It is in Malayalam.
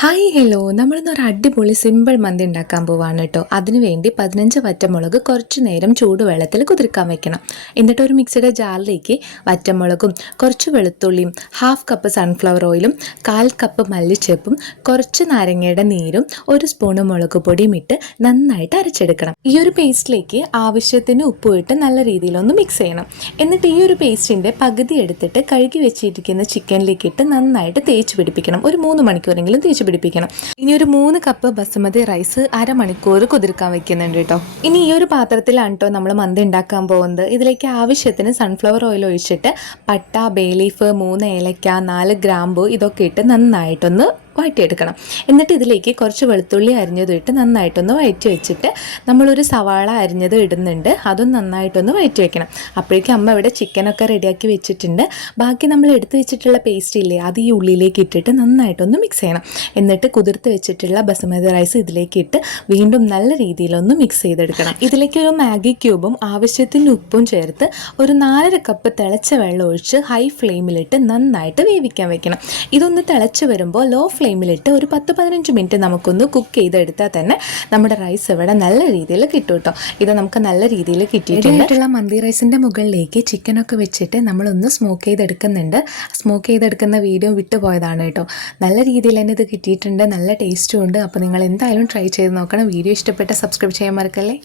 ഹായ് ഹലോ നമ്മളിന്നൊരു അടിപൊളി സിമ്പിൾ മന്തി ഉണ്ടാക്കാൻ പോവാണ് കേട്ടോ. അതിനുവേണ്ടി 15 വറ്റമുളക് കുറച്ച് നേരം ചൂടുവെള്ളത്തിൽ കുതിർക്കാൻ വെക്കണം. എന്നിട്ട് ഒരു മിക്സിയുടെ ജാറിലേക്ക് വറ്റമുളകും കുറച്ച് വെളുത്തുള്ളിയും 1/2 കപ്പ് സൺഫ്ലവർ ഓയിലും 1/4 കപ്പ് മല്ലിച്ചെപ്പും കുറച്ച് നാരങ്ങയുടെ നീരും 1 സ്പൂണ് മുളക് പൊടിയും ഇട്ട് നന്നായിട്ട് അരച്ചെടുക്കണം. ഈ ഒരു പേസ്റ്റിലേക്ക് ആവശ്യത്തിന് ഉപ്പും ഇട്ട് നല്ല രീതിയിലൊന്ന് മിക്സ് ചെയ്യണം. എന്നിട്ട് ഈ ഒരു പേസ്റ്റിൻ്റെ പകുതി എടുത്തിട്ട് കഴുകി വെച്ചിരിക്കുന്ന ചിക്കനിലേക്ക് ഇട്ട് നന്നായിട്ട് തേച്ച് പിടിപ്പിക്കണം. ഒരു 3 മണിക്കൂറെങ്കിലും തേച്ച് പിടിപ്പിക്കണം. ഇനി ഒരു 3 കപ്പ് ബസുമതി റൈസ് അരമണിക്കൂർ കുതിർക്കാൻ വെക്കുന്നുണ്ട് കേട്ടോ. ഇനി ഈ ഒരു പാത്രത്തിലാണ് കേട്ടോ നമ്മൾ മന്തി ഉണ്ടാക്കാൻ പോകുന്നത്. ഇതിലേക്ക് ആവശ്യത്തിന് സൺഫ്ലവർ ഓയിൽ ഒഴിച്ചിട്ട് പട്ട, ബേ ലീഫ്, 3 ഏലക്ക, 4 ഗ്രാമ്പു ഇതൊക്കെ ഇട്ട് നന്നായിട്ടൊന്ന് വഴറ്റിയെടുക്കണം. എന്നിട്ട് ഇതിലേക്ക് കുറച്ച് വെളുത്തുള്ളി അരിഞ്ഞതും ഇട്ട് നന്നായിട്ടൊന്ന് വഴറ്റി വെച്ചിട്ട് നമ്മളൊരു സവാള അരിഞ്ഞത് ഇടുന്നുണ്ട്. അതും നന്നായിട്ടൊന്ന് വഴറ്റി വെക്കണം. അപ്പോഴേക്കും അമ്മ ഇവിടെ ചിക്കനൊക്കെ റെഡിയാക്കി വെച്ചിട്ടുണ്ട്. ബാക്കി നമ്മൾ എടുത്ത് വെച്ചിട്ടുള്ള പേസ്റ്റ് ഇല്ലേ, അത് ഈ ഉള്ളിലേക്ക് ഇട്ടിട്ട് നന്നായിട്ടൊന്ന് മിക്സ് ചെയ്യണം. എന്നിട്ട് കുതിർത്ത് വെച്ചിട്ടുള്ള ബസുമതി റൈസ് ഇതിലേക്ക് ഇട്ട് വീണ്ടും നല്ല രീതിയിലൊന്ന് മിക്സ് ചെയ്തെടുക്കണം. ഇതിലേക്ക് ഒരു മാഗി ക്യൂബും ആവശ്യത്തിന് ഉപ്പും ചേർത്ത് ഒരു 4.5 കപ്പ് തിളച്ച വെള്ളം ഒഴിച്ച് ഹൈ ഫ്ലെയിമിലിട്ട് നന്നായിട്ട് വേവിക്കാൻ വെക്കണം. ഇതൊന്ന് തിളച്ച് വരുമ്പോൾ ലോ ഫ്ലെയിമിലിട്ട് ഒരു 10-15 മിനിറ്റ് നമുക്കൊന്ന് കുക്ക് ചെയ്തെടുത്താൽ തന്നെ നമ്മുടെ റൈസ് ഇവിടെ നല്ല രീതിയിൽ കിട്ടും കേട്ടോ. ഇത് നമുക്ക് നല്ല രീതിയിൽ കിട്ടിയിട്ടുള്ള മന്തി റൈസിൻ്റെ മുകളിലേക്ക് ചിക്കനൊക്കെ വെച്ചിട്ട് നമ്മളൊന്ന് സ്മോക്ക് ചെയ്തെടുക്കുന്നുണ്ട്. സ്മോക്ക് ചെയ്തെടുക്കുന്ന വീഡിയോ വിട്ടുപോയതാണ് കേട്ടോ. നല്ല രീതിയിൽ തന്നെ ഇത് കിട്ടിയിട്ടുണ്ട്, നല്ല ടേസ്റ്റും ഉണ്ട്. അപ്പോൾ നിങ്ങൾ എന്തായാലും ട്രൈ ചെയ്ത് നോക്കണം. വീഡിയോ ഇഷ്ടപ്പെട്ട സബ്സ്ക്രൈബ് ചെയ്യാൻ മറക്കല്ലേ.